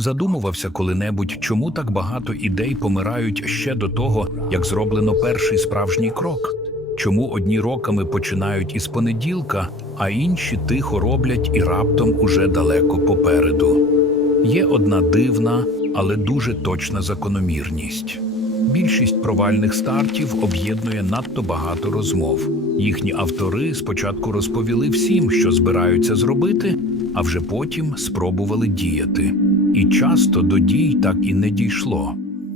Задумувався коли-небудь, чому так багато ідей помирають ще до того, як зроблено перший справжній крок? Чому одні роками починають із понеділка, а інші тихо роблять і раптом уже далеко попереду? Є одна дивна, але дуже точна закономірність. Більшість провальних стартів об'єднує надто багато розмов. Їхні автори спочатку розповіли всім, що збираються зробити, а вже потім спробували діяти. І часто до дій так і не дійшло.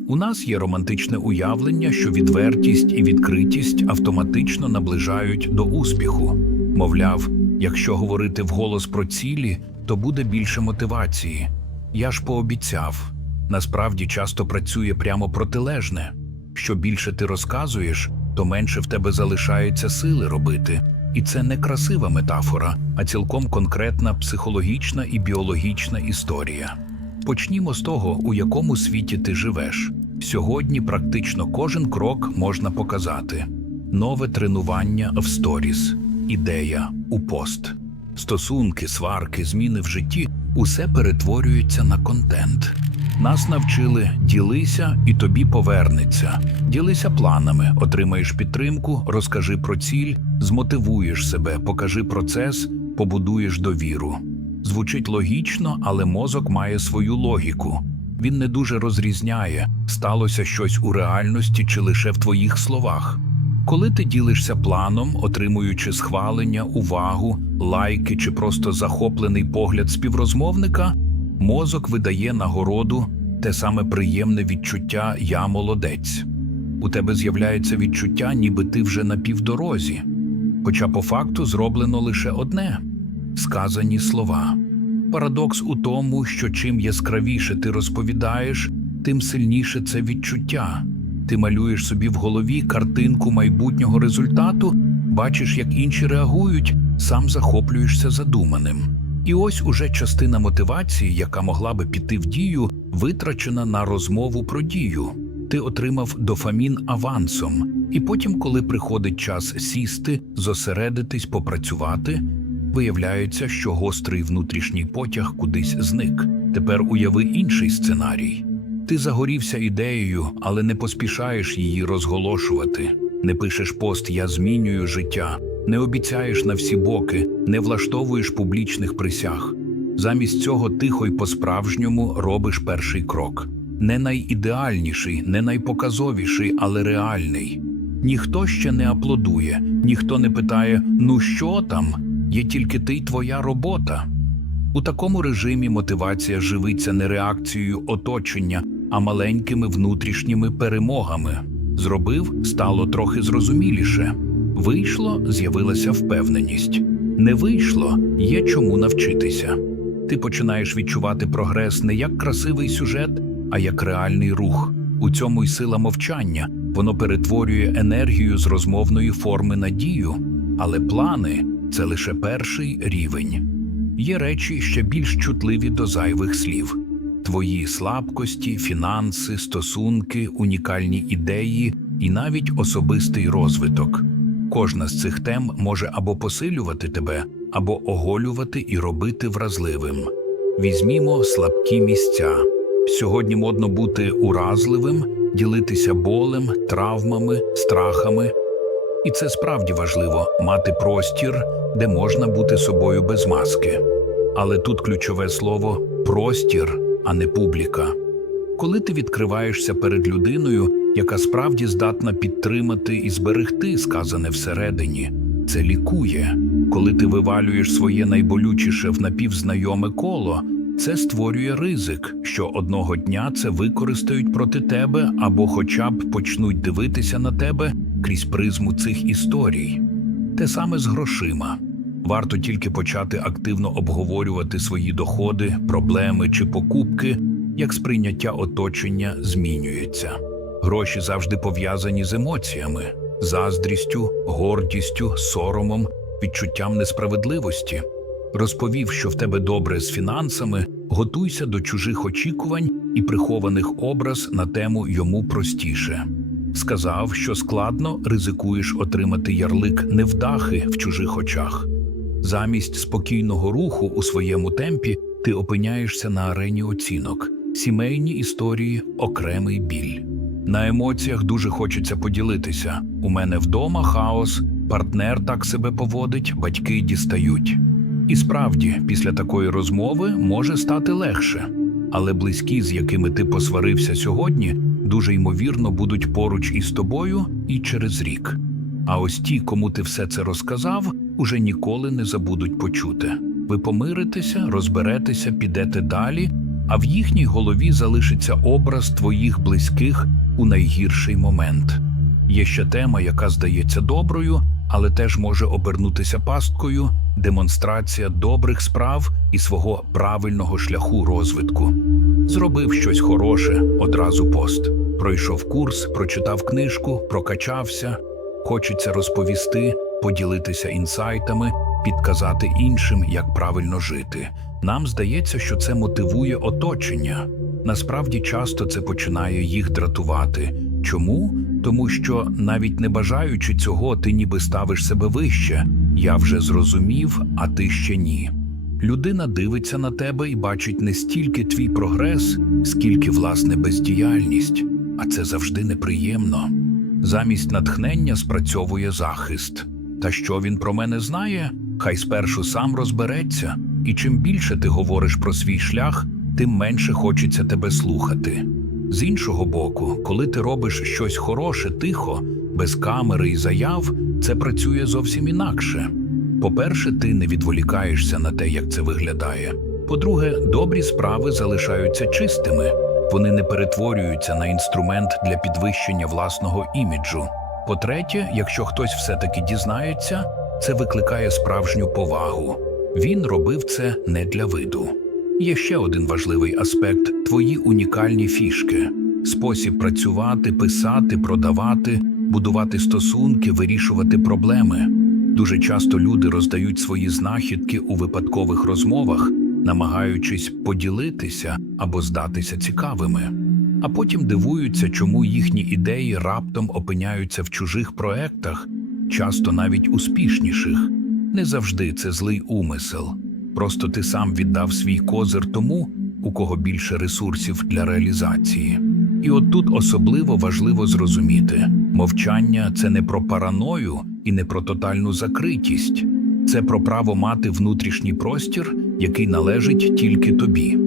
У нас є романтичне уявлення, що відвертість і відкритість автоматично наближають до успіху. Мовляв, якщо говорити вголос про цілі, то буде більше мотивації. Я ж пообіцяв. Насправді часто працює прямо протилежне. Що більше ти розказуєш, то менше в тебе залишається сили робити. І це не красива метафора, а цілком конкретна психологічна і біологічна історія. Почнімо з того, у якому світі ти живеш. Сьогодні практично кожен крок можна показати: нове тренування в сторіс, ідея у пост, стосунки, сварки, зміни в житті усе перетворюється на контент. Нас навчили ділися і тобі повернеться. Ділися планами, отримаєш підтримку, розкажи про ціль, змотивуєш себе, покажи процес, побудуєш довіру. Звучить логічно, але мозок має свою логіку. Він не дуже розрізняє, сталося щось у реальності чи лише в твоїх словах. Коли ти ділишся планом, отримуючи схвалення, увагу, лайки чи просто захоплений погляд співрозмовника, мозок видає нагороду те саме приємне відчуття Я молодець. У тебе з'являється відчуття, ніби ти вже на півдорозі. Хоча по факту зроблено лише одне сказані слова. Парадокс у тому, що чим яскравіше ти розповідаєш, тим сильніше це відчуття. Ти малюєш собі в голові картинку майбутнього результату, бачиш, як інші реагують, сам захоплюєшся задуманим. І ось уже частина мотивації, яка могла би піти в дію, витрачена на розмову про дію. Ти отримав дофамін авансом, і потім, коли приходить час сісти, зосередитись, попрацювати, виявляється, що гострий внутрішній потяг кудись зник. Тепер уяви інший сценарій. Ти загорівся ідеєю, але не поспішаєш її розголошувати. Не пишеш пост Я змінюю життя, не обіцяєш на всі боки, не влаштовуєш публічних присяг. Замість цього тихо й по-справжньому робиш перший крок. Не найідеальніший, не найпоказовіший, але реальний. Ніхто ще не аплодує, ніхто не питає Ну що там? Є тільки ти й твоя робота. У такому режимі мотивація живиться не реакцією оточення, а маленькими внутрішніми перемогами. Зробив стало трохи зрозуміліше. Вийшло, з'явилася впевненість. Не вийшло, є чому навчитися. Ти починаєш відчувати прогрес не як красивий сюжет, а як реальний рух. У цьому й сила мовчання. Воно перетворює енергію з розмовної форми на дію. Але плани це лише перший рівень. Є речі ще більш чутливі до зайвих слів: твої слабкості, фінанси, стосунки, унікальні ідеї і навіть особистий розвиток. Кожна з цих тем може або посилювати тебе, або оголювати і робити вразливим. Візьмімо слабкі місця. Сьогодні модно бути уразливим, ділитися болем, травмами, страхами. І це справді важливо мати простір, де можна бути собою без маски. Але тут ключове слово простір, а не публіка. Коли ти відкриваєшся перед людиною, яка справді здатна підтримати і зберегти сказане всередині, це лікує. Коли ти вивалюєш своє найболючіше в напівзнайоме коло, це створює ризик, що одного дня це використають проти тебе або хоча б почнуть дивитися на тебе крізь призму цих історій. Те саме з грошима. Варто тільки почати активно обговорювати свої доходи, проблеми чи покупки, як сприйняття оточення змінюється. Гроші завжди пов'язані з емоціями, заздрістю, гордістю, соромом, відчуттям несправедливості. Розповів, що в тебе добре з фінансами, готуйся до чужих очікувань і прихованих образ на тему йому простіше. Сказав, що складно ризикуєш отримати ярлик невдахи в чужих очах. Замість спокійного руху у своєму темпі ти опиняєшся на арені оцінок, сімейні історії, окремий біль. На емоціях дуже хочеться поділитися. У мене вдома хаос, партнер так себе поводить, батьки дістають. І справді, після такої розмови може стати легше. Але близькі, з якими ти посварився сьогодні, дуже ймовірно будуть поруч із тобою і через рік. А ось ті, кому ти все це розказав, уже ніколи не забудуть почути. Ви помиритеся, розберетеся, підете далі, а в їхній голові залишиться образ твоїх близьких у найгірший момент. Є ще тема, яка здається доброю, але теж може обернутися пасткою демонстрація добрих справ і свого правильного шляху розвитку. Зробив щось хороше, одразу пост. Пройшов курс, прочитав книжку, прокачався. Хочеться розповісти, поділитися інсайтами, підказати іншим, як правильно жити. Нам здається, що це мотивує оточення. Насправді часто це починає їх дратувати. Чому? Тому що, навіть не бажаючи цього, ти ніби ставиш себе вище. Я вже зрозумів, а ти ще ні. Людина дивиться на тебе і бачить не стільки твій прогрес, скільки власне бездіяльність, а це завжди неприємно. Замість натхнення спрацьовує захист. Та що він про мене знає, хай спершу сам розбереться, і чим більше ти говориш про свій шлях, тим менше хочеться тебе слухати. З іншого боку, коли ти робиш щось хороше, тихо, без камери і заяв, це працює зовсім інакше. По-перше, ти не відволікаєшся на те, як це виглядає. По-друге, добрі справи залишаються чистими, вони не перетворюються на інструмент для підвищення власного іміджу. По-третє, якщо хтось все-таки дізнається, це викликає справжню повагу. Він робив це не для виду. Є ще один важливий аспект твої унікальні фішки: спосіб працювати, писати, продавати, будувати стосунки, вирішувати проблеми. Дуже часто люди роздають свої знахідки у випадкових розмовах, намагаючись поділитися або здатися цікавими, а потім дивуються, чому їхні ідеї раптом опиняються в чужих проектах, часто навіть успішніших. Не завжди це злий умисел. Просто ти сам віддав свій козир тому, у кого більше ресурсів для реалізації. І от тут особливо важливо зрозуміти: мовчання це не про параною і не про тотальну закритість, це про право мати внутрішній простір, який належить тільки тобі.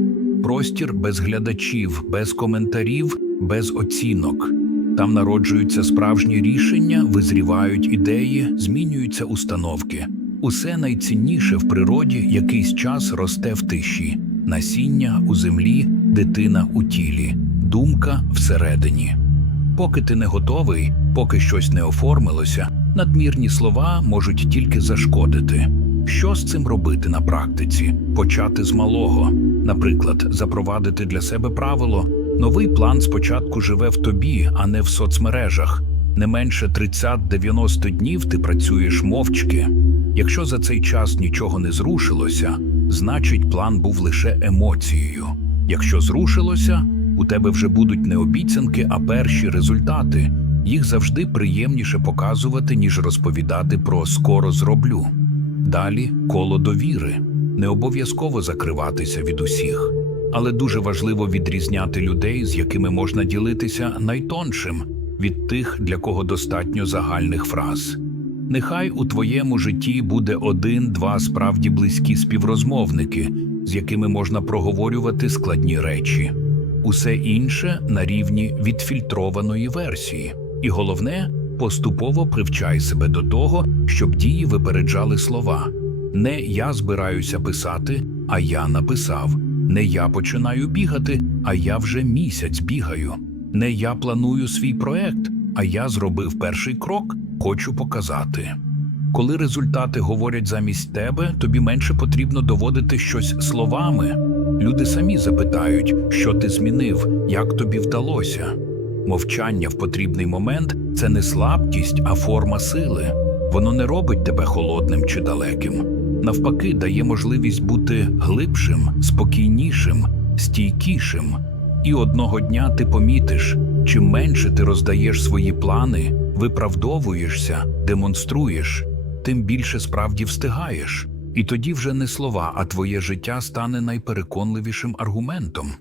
Простір без глядачів, без коментарів, без оцінок. Там народжуються справжні рішення, визрівають ідеї, змінюються установки. Усе найцінніше в природі якийсь час росте в тиші: насіння у землі, дитина у тілі, думка всередині. Поки ти не готовий, поки щось не оформилося, надмірні слова можуть тільки зашкодити. Що з цим робити на практиці? Почати з малого. Наприклад, запровадити для себе правило: новий план спочатку живе в тобі, а не в соцмережах. Не менше 30-90 днів ти працюєш мовчки. Якщо за цей час нічого не зрушилося, значить план був лише емоцією. Якщо зрушилося, у тебе вже будуть не обіцянки, а перші результати. Їх завжди приємніше показувати, ніж розповідати про скоро зроблю. Далі коло довіри. Не обов'язково закриватися від усіх, але дуже важливо відрізняти людей, з якими можна ділитися найтоншим від тих, для кого достатньо загальних фраз. Нехай у твоєму житті буде один-два справді близькі співрозмовники, з якими можна проговорювати складні речі. Усе інше на рівні відфільтрованої версії. І головне, поступово привчай себе до того, щоб дії випереджали слова. Не я збираюся писати, а я написав. Не я починаю бігати, а я вже місяць бігаю. Не я планую свій проект, а я зробив перший крок, хочу показати. Коли результати говорять замість тебе, тобі менше потрібно доводити щось словами. Люди самі запитають, що ти змінив, як тобі вдалося. Мовчання в потрібний момент це не слабкість, а форма сили. Воно не робить тебе холодним чи далеким. Навпаки, дає можливість бути глибшим, спокійнішим, стійкішим. І одного дня ти помітиш, чим менше ти роздаєш свої плани, виправдовуєшся, демонструєш, тим більше справді встигаєш. І тоді вже не слова, а твоє життя стане найпереконливішим аргументом.